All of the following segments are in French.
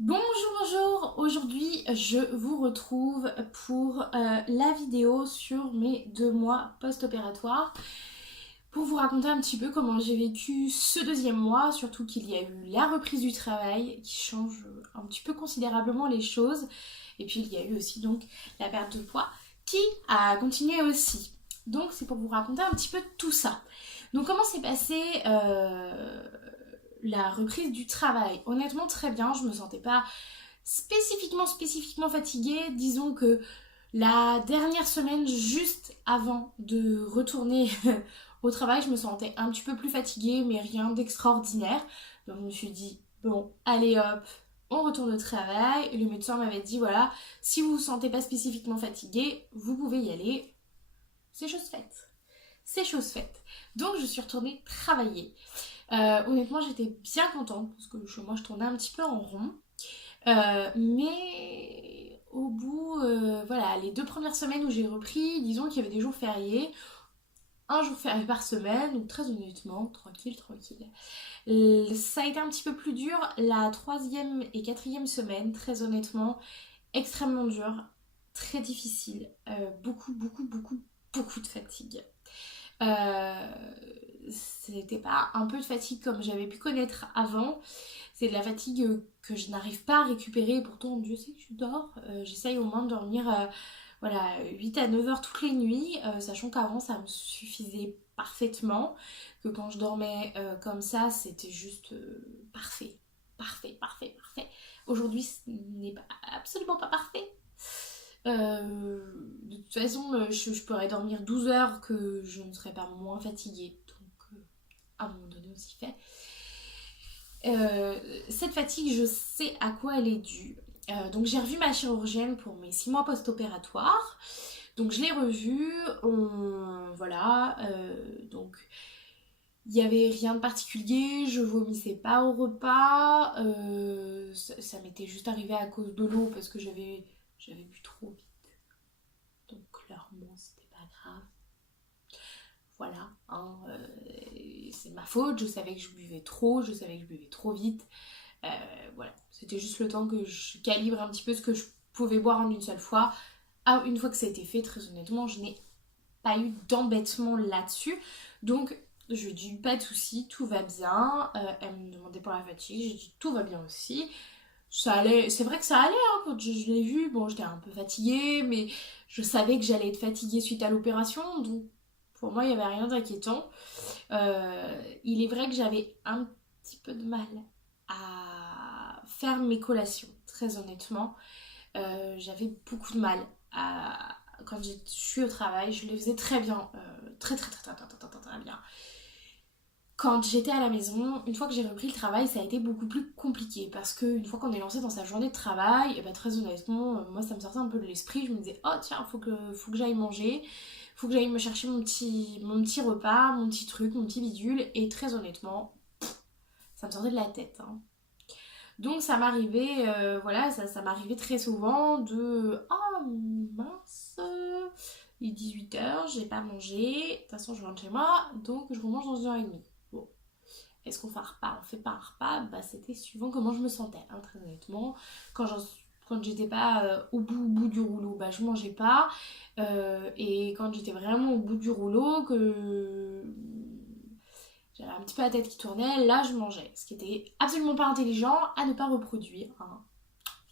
Bonjour, aujourd'hui je vous retrouve pour la vidéo sur mes 2 mois post-opératoires pour vous raconter un petit peu comment j'ai vécu ce deuxième mois, surtout qu'il y a eu la reprise du travail qui change un petit peu considérablement les choses et puis il y a eu aussi donc la perte de poids qui a continué aussi. Donc c'est pour vous raconter un petit peu tout ça. Donc comment s'est passé la reprise du travail? Honnêtement très bien, je me sentais pas spécifiquement fatiguée. Disons que la dernière semaine, juste avant de retourner au travail, je me sentais un petit peu plus fatiguée, mais rien d'extraordinaire. Donc je me suis dit, bon, allez hop, on retourne au travail. Et le médecin m'avait dit, voilà, si vous vous sentez pas spécifiquement fatiguée, vous pouvez y aller. C'est chose faite. C'est chose faite. Donc je suis retournée travailler. Honnêtement, j'étais bien contente parce que moi, je tournais un petit peu en rond. Mais au bout, voilà, les 2 premières semaines où j'ai repris, disons qu'il y avait des jours fériés, un jour férié par semaine, donc très honnêtement, tranquille, tranquille. Ça a été un petit peu plus dur la 3e et 4e semaine, très honnêtement, extrêmement dur, très difficile, beaucoup de fatigue. Euh, C'était pas un peu de fatigue comme j'avais pu connaître avant. C'est de la fatigue que je n'arrive pas à récupérer. Pourtant, Dieu sait que je dors. J'essaye au moins de dormir voilà, 8 à 9 heures toutes les nuits, sachant qu'avant ça me suffisait parfaitement. Que quand je dormais comme ça, c'était juste parfait. Parfait. Aujourd'hui, ce n'est absolument pas parfait. De toute façon, je pourrais dormir 12 heures que je ne serais pas moins fatiguée. Donc, à un moment donné, on s'y fait. Cette fatigue, je sais à quoi elle est due. Donc, j'ai revu ma chirurgienne pour mes 6 mois post-opératoires. Donc, je l'ai revue. Voilà. Donc, il n'y avait rien de particulier. Je vomissais pas au repas. Ça m'était juste arrivé à cause de l'eau parce que j'avais bu trop vite. Donc clairement, c'était pas grave. Voilà, hein, c'est de ma faute, je savais que je buvais trop, je savais que je buvais trop vite. Euh, voilà, c'était juste le temps que je calibre un petit peu ce que je pouvais boire en une seule fois. Ah, une fois que ça a été fait, très honnêtement, je n'ai pas eu d'embêtement là-dessus. Donc, je lui ai dit pas de soucis, tout va bien. Elle me demandait pour la fatigue, j'ai dit tout va bien aussi. Ça allait, c'est vrai que ça allait hein, quand je l'ai vu. Bon, j'étais un peu fatiguée, mais je savais que j'allais être fatiguée suite à l'opération, donc pour moi, il n'y avait rien d'inquiétant. Il est vrai que j'avais un petit peu de mal à faire mes collations, très honnêtement. J'avais beaucoup de mal à... Quand je suis au travail, je les faisais très bien, très bien. Quand j'étais à la maison, une fois que j'ai repris le travail, ça a été beaucoup plus compliqué parce qu'une fois qu'on est lancé dans sa journée de travail, et ben très honnêtement, moi ça me sortait un peu de l'esprit. Je me disais, oh tiens, faut que j'aille manger, faut que j'aille me chercher mon petit repas, mon petit truc, mon petit bidule, et très honnêtement, ça me sortait de la tête, hein. Donc ça m'arrivait, voilà, ça m'arrivait très souvent de, oh mince, il est 18 h, j'ai pas mangé, de toute façon je rentre chez moi, donc je remange dans 1 h30. Bon, est-ce qu'on fait un repas? On fait pas un repas? Bah, c'était suivant comment je me sentais, hein, très honnêtement. Quand j'étais pas au bout du rouleau, bah, je mangeais pas. Et quand j'étais vraiment au bout du rouleau, que j'avais un petit peu la tête qui tournait, là, je mangeais. Ce qui était absolument pas intelligent à ne pas reproduire, hein.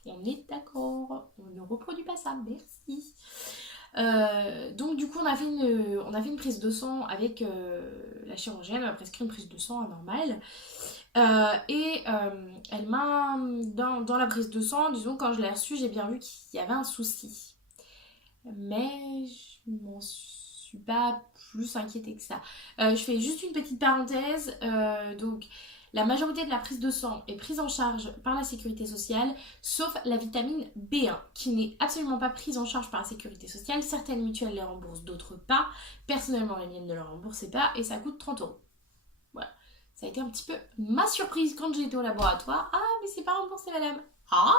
On est d'accord, on ne reproduit pas ça, merci. Donc du coup on a fait une prise de sang avec la chirurgienne, elle m'a prescrit une prise de sang anormale. Elle m'a, dans la prise de sang, disons quand je l'ai reçue, j'ai bien vu qu'il y avait un souci. Mais je m'en suis pas plus inquiétée que ça. Je fais juste une petite parenthèse. Donc la majorité de la prise de sang est prise en charge par la sécurité sociale, sauf la vitamine B1, qui n'est absolument pas prise en charge par la sécurité sociale. Certaines mutuelles les remboursent, d'autres pas. Personnellement, les miennes ne la remboursaient pas et ça coûte 30 €. Voilà. Ça a été un petit peu ma surprise quand j'ai été au laboratoire. Ah, mais c'est pas remboursé, madame. Ah,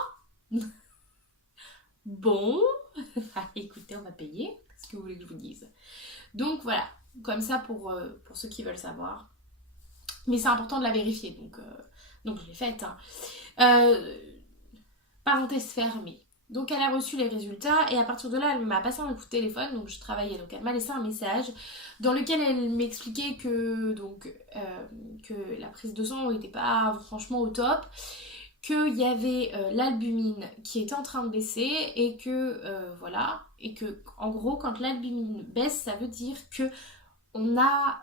bon. Écoutez, on va payer. Qu'est-ce que vous voulez que je vous dise? Donc voilà, comme ça pour ceux qui veulent savoir. Mais c'est important de la vérifier, donc je l'ai faite, hein. Euh, Parenthèse fermée. Donc elle a reçu les résultats et à partir de là elle m'a passé un coup de téléphone, donc je travaillais, donc elle m'a laissé un message dans lequel elle m'expliquait que la prise de sang n'était pas franchement au top, qu'il y avait l'albumine qui était en train de baisser et que voilà, et que en gros quand l'albumine baisse ça veut dire que on a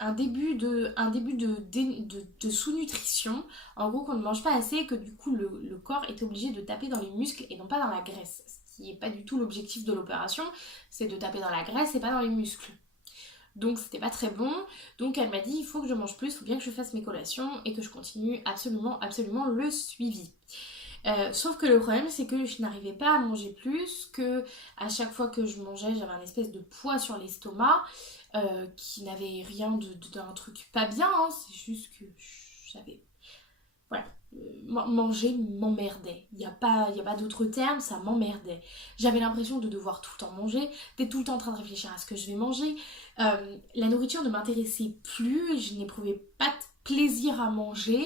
un début de sous-nutrition, en gros qu'on ne mange pas assez et que du coup le corps est obligé de taper dans les muscles et non pas dans la graisse, ce qui n'est pas du tout l'objectif de l'opération, c'est de taper dans la graisse et pas dans les muscles. Donc c'était pas très bon, donc elle m'a dit il faut que je mange plus, il faut bien que je fasse mes collations et que je continue absolument le suivi. Sauf que le problème c'est que je n'arrivais pas à manger plus, que à chaque fois que je mangeais j'avais un espèce de poids sur l'estomac qui n'avait rien d'un truc pas bien, hein, c'est juste que j'avais... Voilà, manger m'emmerdait. Il y a pas d'autre terme, ça m'emmerdait. J'avais l'impression de devoir tout le temps manger, d'être tout le temps en train de réfléchir à ce que je vais manger. La nourriture ne m'intéressait plus, je n'éprouvais pas de plaisir à manger.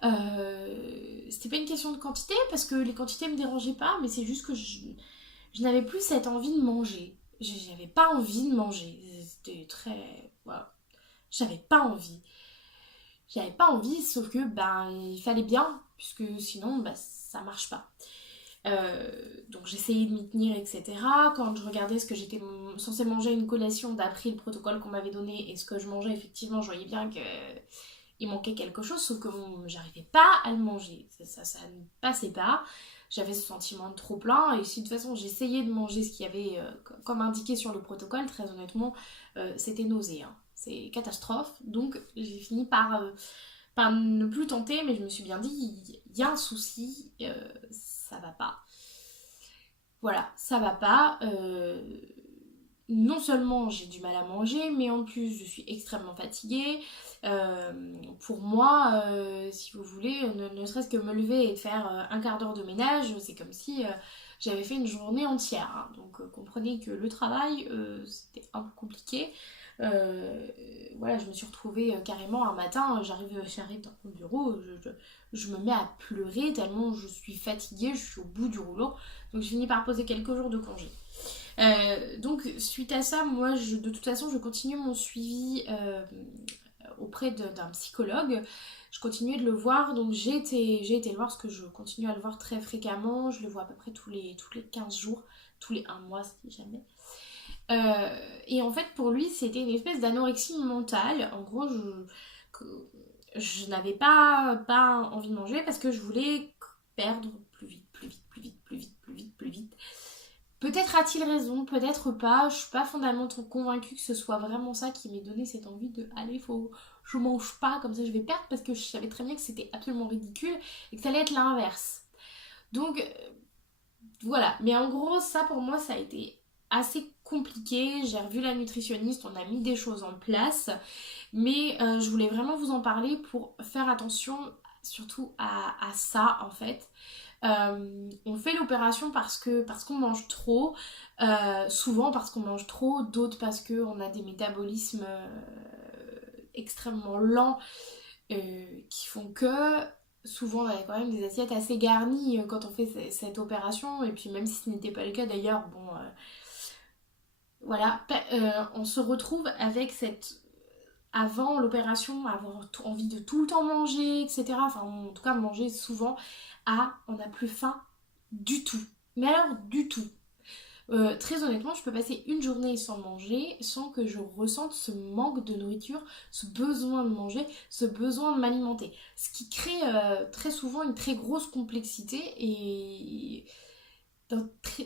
C'était pas une question de quantité parce que les quantités me dérangeaient pas, mais c'est juste que je n'avais plus cette envie de manger. J'avais pas envie de manger. C'était très... Voilà. J'avais pas envie. J'avais pas envie, sauf que ben il fallait bien, puisque sinon ben, ça marche pas. Donc j'essayais de m'y tenir, etc. Quand je regardais ce que j'étais censée manger une collation d'après le protocole qu'on m'avait donné et ce que je mangeais, effectivement, je voyais bien que il manquait quelque chose, sauf que j'arrivais pas à le manger. Ça ne passait pas. J'avais ce sentiment de trop plein et si de toute façon j'essayais de manger ce qu'il y avait comme indiqué sur le protocole, très honnêtement, c'était nauséeux. C'est catastrophe. Donc j'ai fini par ne plus tenter, mais je me suis bien dit, il y a un souci, ça va pas. Voilà, ça va pas. Non seulement j'ai du mal à manger, mais en plus je suis extrêmement fatiguée. Pour moi, si vous voulez, ne serait-ce que me lever et faire un quart d'heure de ménage, c'est comme si j'avais fait une journée entière. Hein. Donc comprenez que le travail, c'était un peu compliqué. Voilà, je me suis retrouvée carrément un matin, j'arrive dans mon bureau, je me mets à pleurer tellement je suis fatiguée, je suis au bout du rouleau. Donc je finis par poser quelques jours de congé. Donc suite à ça, moi de toute façon je continue mon suivi auprès d'un psychologue. Je continuais de le voir, donc j'ai été le voir parce que je continue à le voir très fréquemment. Je le vois à peu près tous les 15 jours, tous les 1 mois si jamais. Et en fait pour lui c'était une espèce d'anorexie mentale. En gros je n'avais pas envie de manger parce que je voulais perdre plus vite, plus vite, plus vite, plus vite, plus vite, plus vite. Peut-être a-t-il raison, peut-être pas. Je suis pas fondamentalement convaincue que ce soit vraiment ça qui m'ait donné cette envie de allez, je mange pas, comme ça je vais perdre, parce que je savais très bien que c'était absolument ridicule et que ça allait être l'inverse. Donc voilà. Mais en gros, ça pour moi, ça a été assez compliqué. J'ai revu la nutritionniste, on a mis des choses en place, mais je voulais vraiment vous en parler pour faire attention surtout à ça en fait. On fait l'opération parce qu'on mange trop, souvent parce qu'on mange trop, d'autres parce qu'on a des métabolismes extrêmement lents qui font que souvent on a quand même des assiettes assez garnies quand on fait cette opération et puis même si ce n'était pas le cas d'ailleurs, bon voilà, on se retrouve avec cette avant l'opération, avoir envie de tout le temps manger, etc. Enfin, en tout cas, manger souvent, on n'a plus faim du tout. Mais alors, du tout. Très honnêtement, je peux passer une journée sans manger sans que je ressente ce manque de nourriture, ce besoin de manger, ce besoin de m'alimenter. Ce qui crée très souvent une très grosse complexité et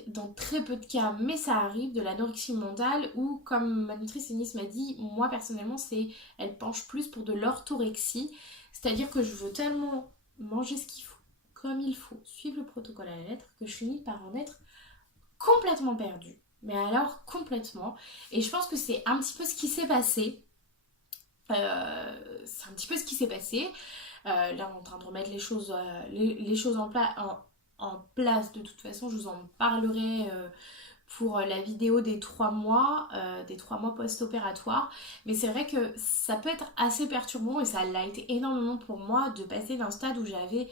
dans très peu de cas, mais ça arrive, de l'anorexie mentale où, comme ma nutritionniste m'a dit, moi personnellement, elle penche plus pour de l'orthorexie, c'est-à-dire que je veux tellement manger ce qu'il faut, comme il faut, suivre le protocole à la lettre, que je finis par en être complètement perdue. Mais alors, complètement. Et je pense que c'est un petit peu ce qui s'est passé. C'est un petit peu ce qui s'est passé. Là, on est en train de remettre les choses en place. De toute façon, je vous en parlerai pour la vidéo des 3 mois, post-opératoires. Mais c'est vrai que ça peut être assez perturbant et ça l'a été énormément pour moi de passer d'un stade où j'avais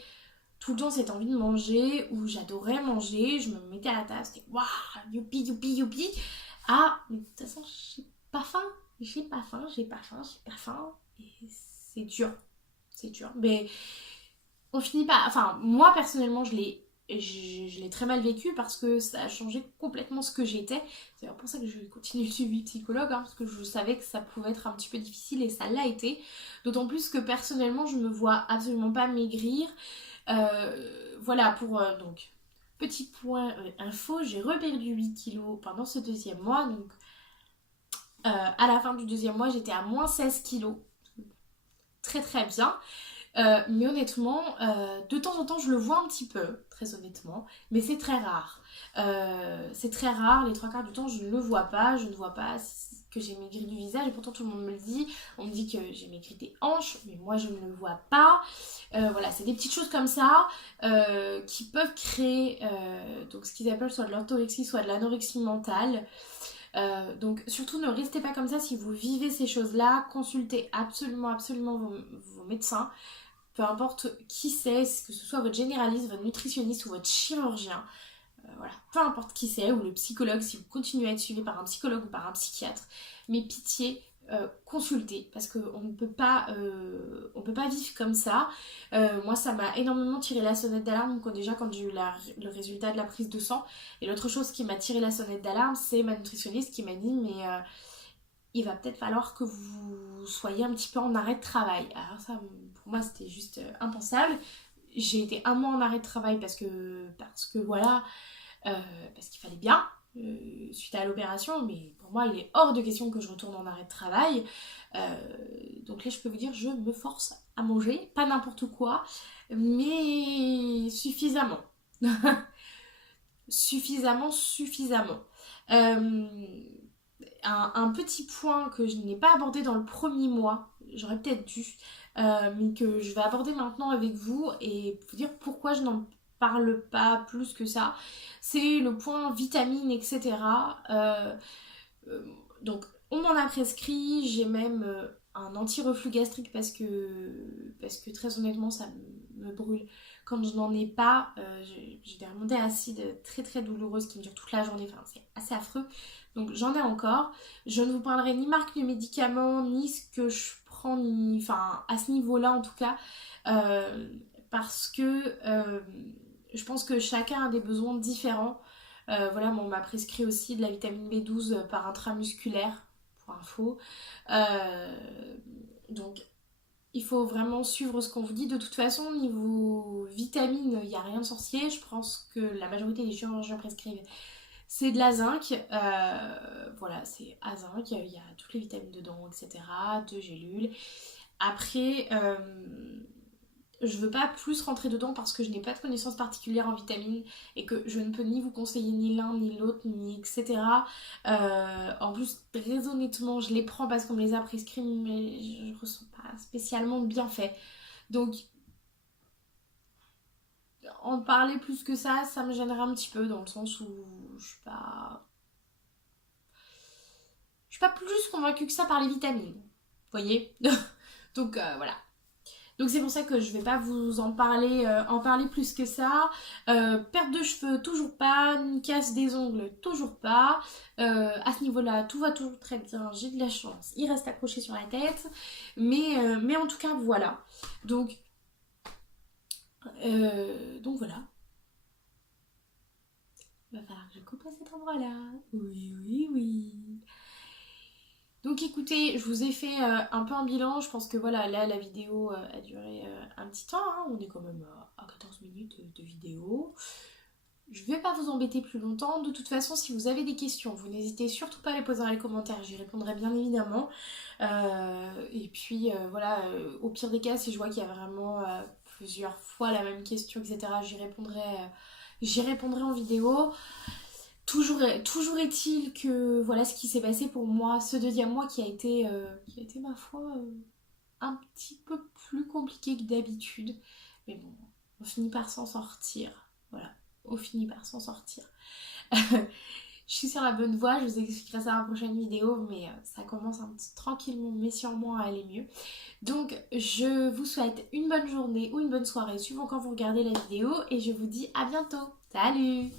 tout le temps cette envie de manger, où j'adorais manger, je me mettais à la table, c'était waouh, youpi, youpi, youpi. Ah, mais de toute façon, j'ai pas faim, j'ai pas faim, j'ai pas faim, j'ai pas faim. Et c'est dur, c'est dur. Mais on finit pas, enfin, moi personnellement, je l'ai très mal vécu parce que ça a changé complètement ce que j'étais. C'est pour ça que je continue le suivi psychologue, hein, parce que je savais que ça pouvait être un petit peu difficile et ça l'a été. D'autant plus que personnellement, je me vois absolument pas maigrir. Voilà, donc, petit point info, j'ai reperdu 8 kilos pendant ce deuxième mois. Donc, à la fin du deuxième mois, j'étais à moins 16 kilos. Très très bien. Mais honnêtement, de temps en temps, je le vois un petit peu, très honnêtement, mais c'est très rare. C'est très rare, les trois quarts du temps, je ne le vois pas, je ne vois pas que j'ai maigri du visage, et pourtant tout le monde me le dit. On me dit que j'ai maigri des hanches, mais moi je ne le vois pas. Voilà, c'est des petites choses comme ça qui peuvent créer donc ce qu'ils appellent soit de l'orthorexie, soit de l'anorexie mentale. Donc surtout ne restez pas comme ça si vous vivez ces choses-là, consultez absolument vos médecins, peu importe qui c'est, que ce soit votre généraliste, votre nutritionniste ou votre chirurgien, voilà, peu importe qui c'est, ou le psychologue, si vous continuez à être suivi par un psychologue ou par un psychiatre, mais pitié, consultez, parce qu'on ne on peut pas vivre comme ça. Moi, ça m'a énormément tiré la sonnette d'alarme déjà quand j'ai eu le résultat de la prise de sang. Et l'autre chose qui m'a tiré la sonnette d'alarme, c'est ma nutritionniste qui m'a dit, mais il va peut-être falloir que vous soyez un petit peu en arrêt de travail. Alors ça, pour moi, c'était juste impensable. J'ai été un mois en arrêt de travail parce que voilà, parce qu'il fallait bien suite à l'opération, mais pour moi, il est hors de question que je retourne en arrêt de travail. Donc là, je peux vous dire, je me force à manger, pas n'importe quoi, mais suffisamment. Suffisamment. Euh, un petit point que je n'ai pas abordé dans le premier mois, j'aurais peut-être dû, mais que je vais aborder maintenant avec vous et vous dire pourquoi je n'en parle pas plus que ça, c'est le point vitamines, etc. Euh, donc on m'en a prescrit, j'ai même un anti-reflux gastrique parce que très honnêtement ça me brûle. Quand je n'en ai pas, j'ai des remontées acides très très douloureuses qui me durent toute la journée, enfin c'est assez affreux. Donc j'en ai encore. Je ne vous parlerai ni marque de médicaments, ni ce que je prends, ni enfin à ce niveau-là en tout cas, euh, parce que je pense que chacun a des besoins différents. Voilà, moi, on m'a prescrit aussi de la vitamine B12 par intramusculaire, pour info. Donc, il faut vraiment suivre ce qu'on vous dit. De toute façon, niveau vitamines, il n'y a rien de sorcier. Je pense que la majorité des chirurgiens prescrivent c'est de la zinc. Voilà, c'est à zinc. Il y a toutes les vitamines dedans, etc. Deux gélules. Après, je veux pas plus rentrer dedans parce que je n'ai pas de connaissances particulières en vitamines et que je ne peux ni vous conseiller ni l'un ni l'autre ni etc. En plus, très honnêtement, je les prends parce qu'on me les a prescrits mais je ne ressens pas spécialement de bienfait. Donc, en parler plus que ça me gênerait un petit peu dans le sens où je suis pas plus convaincue que ça par les vitamines. Vous voyez. Donc voilà. Donc c'est pour ça que je vais pas vous en parler plus que ça. Perte de cheveux, toujours pas. Une casse des ongles, toujours pas. À ce niveau-là, tout va toujours très bien. J'ai de la chance. Il reste accroché sur la tête. Mais en tout cas, voilà. Donc voilà. Il va falloir que je coupe à cet endroit-là. Oui. Donc écoutez, je vous ai fait un peu un bilan. Je pense que voilà, là la vidéo a duré un petit temps, hein. On est quand même à 14 minutes de vidéo. Je vais pas vous embêter plus longtemps. De toute façon, si vous avez des questions, vous n'hésitez surtout pas à les poser dans les commentaires. J'y répondrai bien évidemment. Et puis voilà, au pire des cas, si je vois qu'il y a vraiment plusieurs fois la même question, etc., j'y répondrai en vidéo. Toujours est-il que voilà ce qui s'est passé pour moi, ce deuxième mois qui a été ma foi un petit peu plus compliqué que d'habitude. Mais bon, on finit par s'en sortir. Voilà, on finit par s'en sortir. je suis sur la bonne voie, je vous expliquerai ça dans la prochaine vidéo, mais ça commence un petit tranquillement mais sûrement à aller mieux. Donc je vous souhaite une bonne journée ou une bonne soirée suivant quand vous regardez la vidéo et je vous dis à bientôt. Salut!